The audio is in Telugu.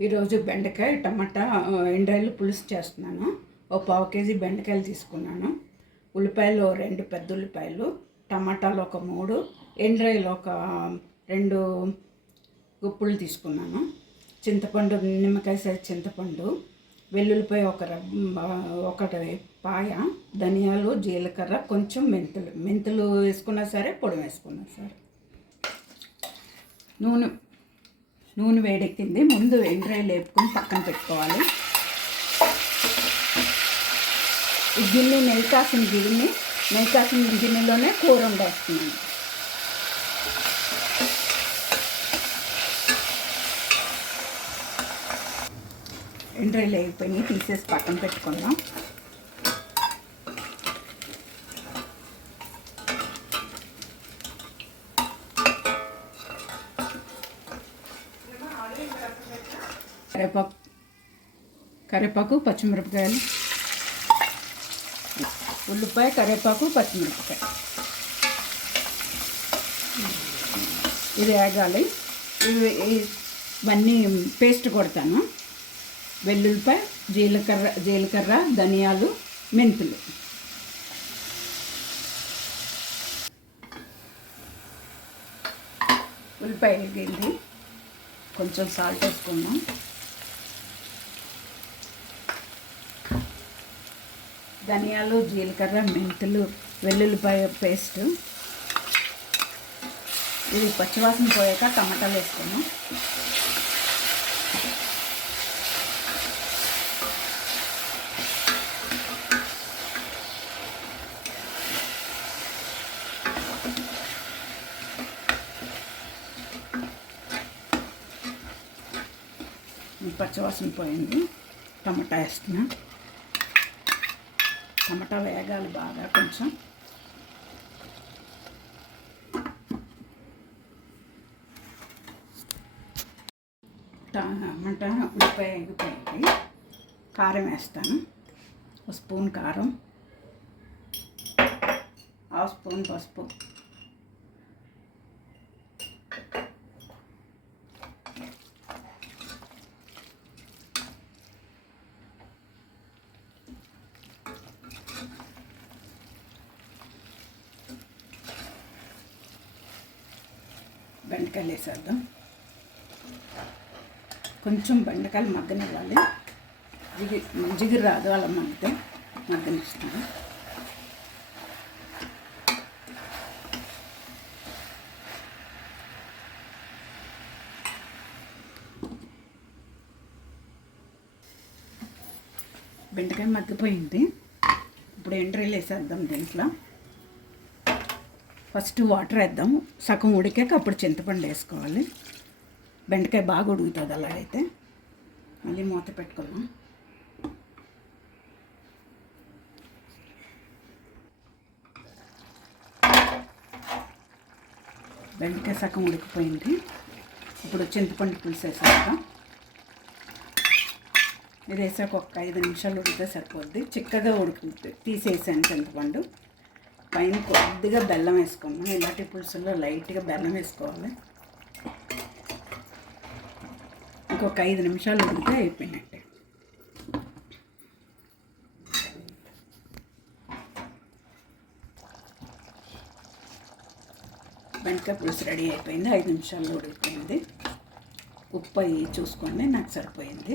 ఈరోజు బెండకాయ టమాటా ఎండ్రాయిలు పులుసు చేస్తున్నాను. ఒక పావు కేజీ బెండకాయలు తీసుకున్నాను. ఉల్లిపాయలు రెండు పెద్ద ఉల్లిపాయలు టమాటాలు ఒక మూడు ఎండ్రాయిలు ఒక రెండు గుప్పులు తీసుకున్నాను. చింతపండు నిమ్మకాయ సైజ్ చింతపండు వెల్లుల్లిపాయ ఒక రబ్బ- ఒకటి పాయ ధనియాలు జీలకర్ర కొంచెం మెంతులు. మెంతులు వేసుకున్నా సరే పొడి వేసుకున్నా సరే. నూనె నూనె వేడెక్కింది. ముందు ఎండ్రాయి లేపుకొని పక్కన పెట్టుకోవాలి. ఈ గిన్నె నెయ్యి కాసిన గిన్నె నెయ్యి కాసిన గిన్నెలోనే కూర వండేస్తుంది ఎండ్రాయిలు అయిపోయినాయి తీసేసి పక్కన పెట్టుకుందాం. కరివేపాకు కరివేపాకు పచ్చిమిరపకాయలు. ఉల్లిపాయ కరివేపాకు పచ్చిమిరపకాయ. ఇది వేగాలి. ఇవి ఇవన్నీ పేస్ట్ కొడతాను. వెల్లుల్లిపాయ జీలకర్ర జీలకర్ర ధనియాలు మెంతులు. ఉల్లిపాయ వేగింది. కొంచెం సాల్ట్ వేసుకున్నాం ధనియాలు జీలకర్ర మెంతులు వెల్లుల్లిపాయ పేస్ట్. ఇది పచ్చివాసన పోయాక టమాటాలు వేసుకున్నాం పచ్చివాసన పోయింది. టమాటా వేస్తున్నా. టమాటా వేగాలి బాగా కొంచెం. టమాటా ఉల్లిపాయ ఎగిపోయింది కారం వేస్తాను. ఒక స్పూన్ కారం. హాఫ్ స్పూన్ పసుపు. బెండకాయలు వేసేద్దాం. కొంచెం బెండకాయలు మగ్గనివ్వాలి. జిగి జిగురు రాదు అలా మగ్గితే మగ్గనిస్తాను బెండకాయ మగ్గిపోయింది. ఇప్పుడు ఎండ్రీలు వేసేద్దాం దీంట్లో. ఫస్ట్ వాటర్ వేద్దాం. సగం ఉడికాక అప్పుడు చింతపండు వేసుకోవాలి. బెండకాయ బాగా ఉడుకుతుంది అలా అయితే మళ్ళీ మూత పెట్టుకుందాం. బెండకాయ సగం ఉడికిపోయింది. ఇప్పుడు చింతపండు పులుసు వేసేస్తాం ఇది వేసాక ఒక ఐదు నిమిషాలు ఉడికితే సరిపోద్ది. చిక్కగా ఉడుకుతుంది. తీసేసాను చింతపండు. పైన కొద్దిగా బెల్లం వేసుకున్నాం ఇలాంటి పులుసుల్లో లైట్గా బెల్లం వేసుకోవాలి. ఇంకొక ఐదు నిమిషాలు ఉడికితే అయిపోయినట్టే. బెండకాయ పులుసు రెడీ అయిపోయింది. ఐదు నిమిషాల్లో ఉడికిపోయింది. ఉప్పు అవి చూసుకోండి నాకు సరిపోయింది.